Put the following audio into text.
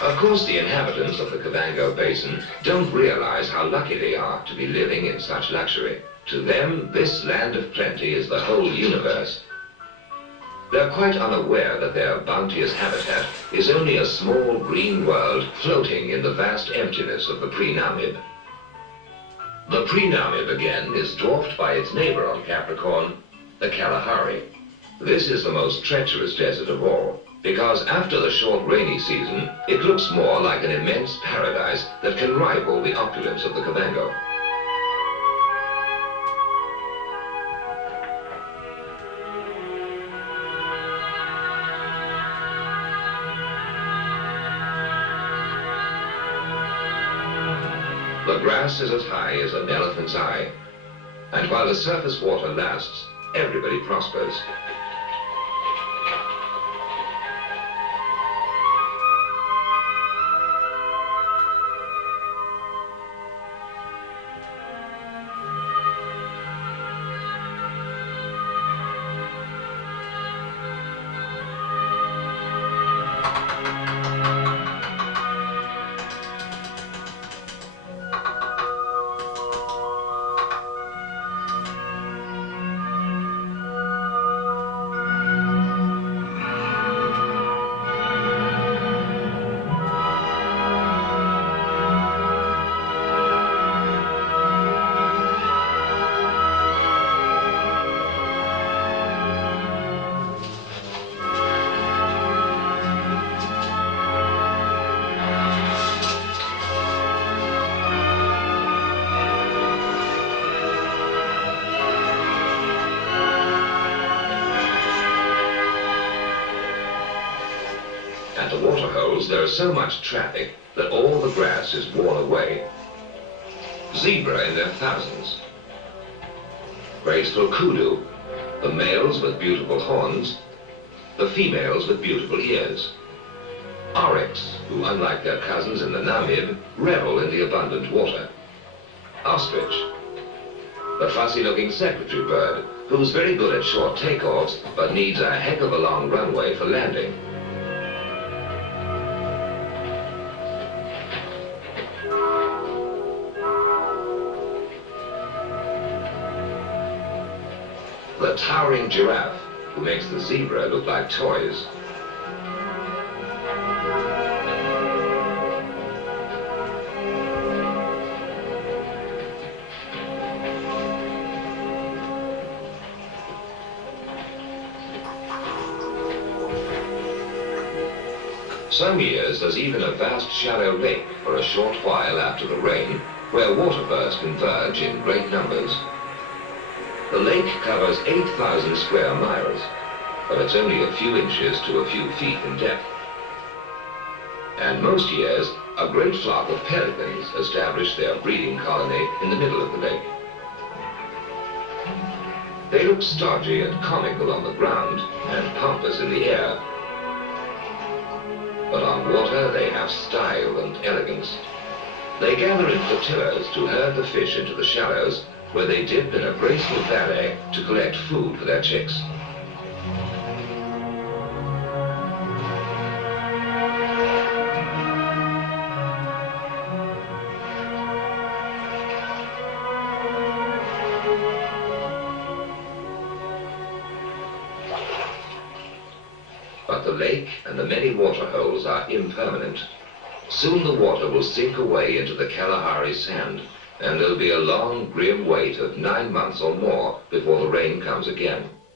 Of course, the inhabitants of the Kavango Basin don't realize how lucky they are to be living in such luxury. To them, this land of plenty is the whole universe. They're quite unaware that their bounteous habitat is only a small green world floating in the vast emptiness of the pre-Namib. The pre-Namib, again, is dwarfed by its neighbor on Capricorn, the Kalahari. This is the most treacherous desert of all, because after the short rainy season, it looks more like an immense paradise that can rival the opulence of the Kavango. The grass is as high as an elephant's eye, and while the surface water lasts, everybody prospers. At the water holes, there is so much traffic that all the grass is worn away. Zebra in their thousands. Graceful kudu, the males with beautiful horns, the females with beautiful ears. Oryx, who unlike their cousins in the Namib, revel in the abundant water. Ostrich, the fussy-looking secretary bird, who's very good at short takeoffs, but needs a heck of a long runway for landing. The towering giraffe, who makes the zebra look like toys. Some years there's even a vast shallow lake for a short while after the rain, where waterbirds converge in great numbers. The lake covers 8,000 square miles, but it's only a few inches to a few feet in depth. And most years, a great flock of pelicans establish their breeding colony in the middle of the lake. They look stodgy and comical on the ground and pompous in the air. But on water, they have style and elegance. They gather in flotillas to herd the fish into the shallows, where they dip in a graceful ballet to collect food for their chicks. But the lake and the many water holes are impermanent. Soon the water will sink away into the Kalahari sand, and there'll be a long, grim wait of 9 months or more before the rain comes again.